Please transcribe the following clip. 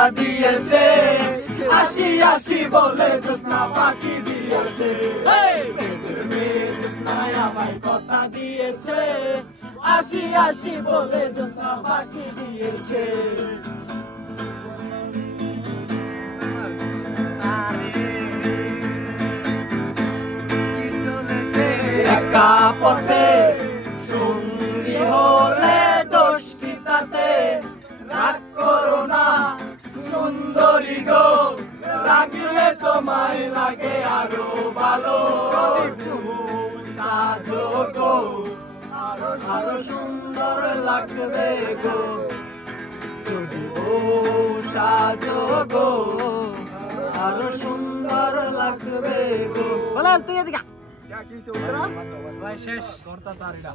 কথা দিয়েছে, আসি আসি বলে জ্যোৎস্না ফাঁকি দিয়েছে। মেয়ে জ্যোৎস্নায় আমায় কথা দিয়েছে, আসি আসি বলে জ্যোৎস্না ফাঁকি দিয়েছে। একা পথে সঙ্গী হলে দোষ কি তাতে, রাগ করো না সুন্দরী গো, রাগলে তোমায় লাগে আরো ভালো। সাজো গো আরো সুন্দর লাগবে গো, যদি ও সাজো গো আরো সুন্দর লাগবে গো। বলেন তুই এদিকে ভাই শেষ করতা তারিটা।